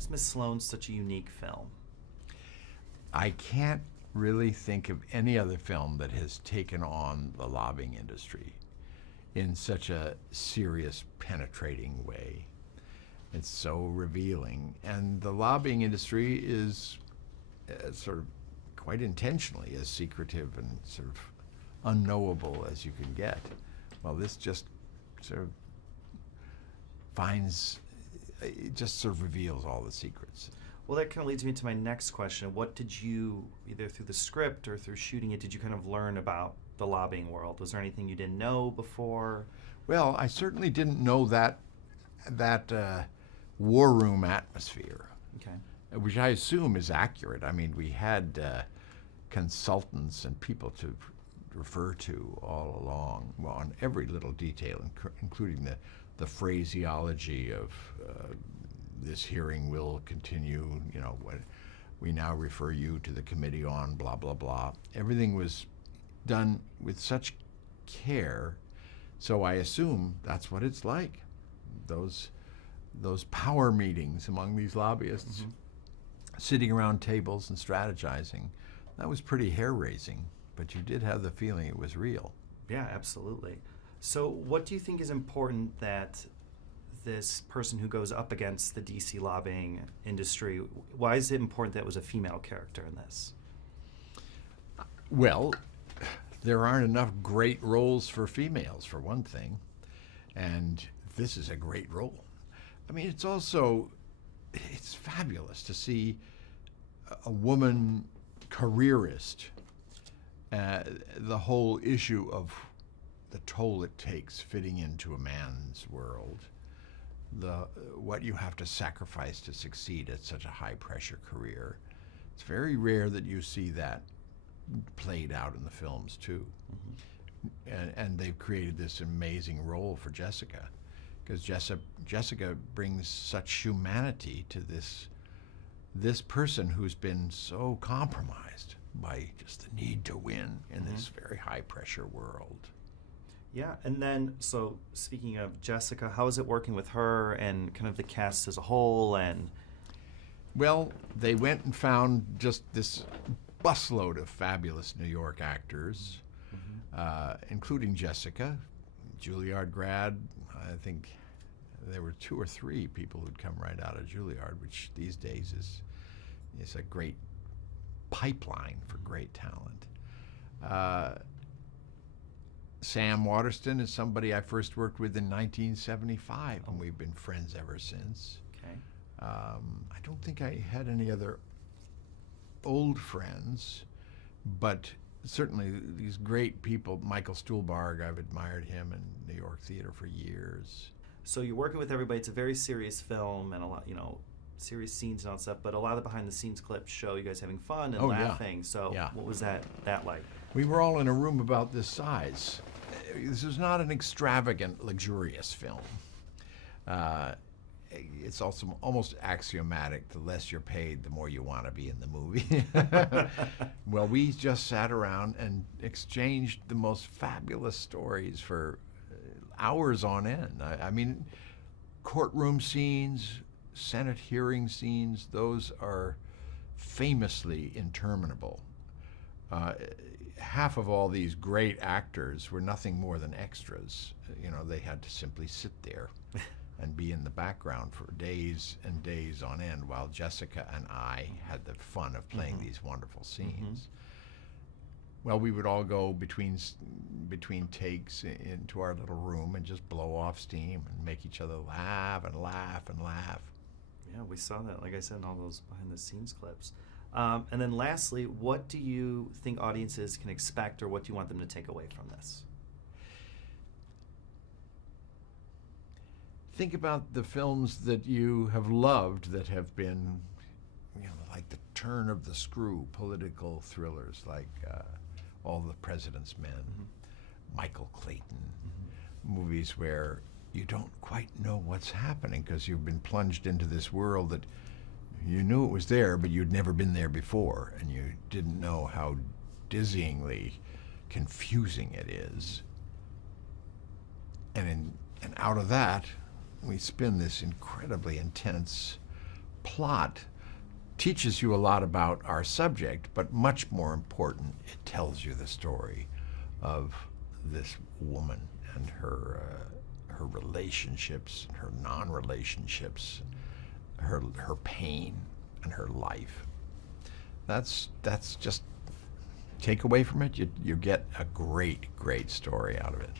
makes Miss Sloane such a unique film? I can't really think of any other film that has taken on the lobbying industry in such a serious, penetrating way. It's so revealing. And the lobbying industry is sort of quite intentionally as secretive and sort of unknowable as you can get. Well, this just sort of it just sort of reveals all the secrets. Well, that kind of leads me to my next question. What did you, either through the script or through shooting it, did you kind of learn about the lobbying world? Was there anything you didn't know before? Well, I certainly didn't know that war room atmosphere, Okay. which I assume is accurate. I mean, we had consultants and people to refer to all along, well, on every little detail, including the phraseology of this hearing will continue, you know, what we now refer you to the committee on blah, blah, blah. Everything was done with such care, so I assume that's what it's like. Those power meetings among these lobbyists, sitting around tables and strategizing, that was pretty hair-raising, but you did have the feeling it was real. Yeah, absolutely. So what do you think is important that this person who goes up against the DC lobbying industry, why is it important that it was a female character in this? Well, there aren't enough great roles for females, for one thing, and this is a great role. I mean, it's fabulous to see a woman careerist, the whole issue of the toll it takes fitting into a man's world, what you have to sacrifice to succeed at such a high-pressure career. It's very rare that you see that played out in the films, too. And they've created this amazing role for Jessica, because Jessica brings such humanity to this person who's been so compromised by just the need to win in this very high-pressure world. Yeah, and then, so speaking of Jessica, how is it working with her and kind of the cast as a whole? And well, they went and found just this busload of fabulous New York actors, including Jessica, Juilliard grad. I think there were 2 or 3 people who'd come right out of Juilliard, which these days is a great pipeline for great talent. Sam Waterston is somebody I first worked with in 1975, and we've been friends ever since. okay, I don't think I had any other old friends, but certainly these great people. Michael Stuhlbarg, I've admired him in New York theater for years. so you're working with everybody. It's a very serious film and a lot, serious scenes and all that stuff. But a lot of the behind-the-scenes clips show you guys having fun and laughing. So what was that like? We were all in a room about this size. This is not an extravagant, luxurious film. It's also almost axiomatic, the less you're paid, the more you want to be in the movie. Well, we just sat around and exchanged the most fabulous stories for hours on end. I mean, courtroom scenes, Senate hearing scenes, those are famously interminable. Half of all these great actors were nothing more than extras. They had to simply sit there and be in the background for days and days on end while Jessica and I had the fun of playing these wonderful scenes. Well, we would all go between takes into our little room and just blow off steam and make each other laugh and laugh and laugh. Yeah, we saw that, like I said, in all those behind-the-scenes clips. And then lastly, what do you think audiences can expect, or what do you want them to take away from this? Think about the films that you have loved that have been, like The Turn of the Screw, political thrillers like All the President's Men, Michael Clayton, movies where you don't quite know what's happening because you've been plunged into this world that you knew it was there, but you'd never been there before, and you didn't know how dizzyingly confusing it is. And out of that, we spin this incredibly intense plot teaches you a lot about our subject, but much more important, it tells you the story of this woman and her relationships, her non-relationships, her pain, and her life. That's just take away from it. You get a great story out of it.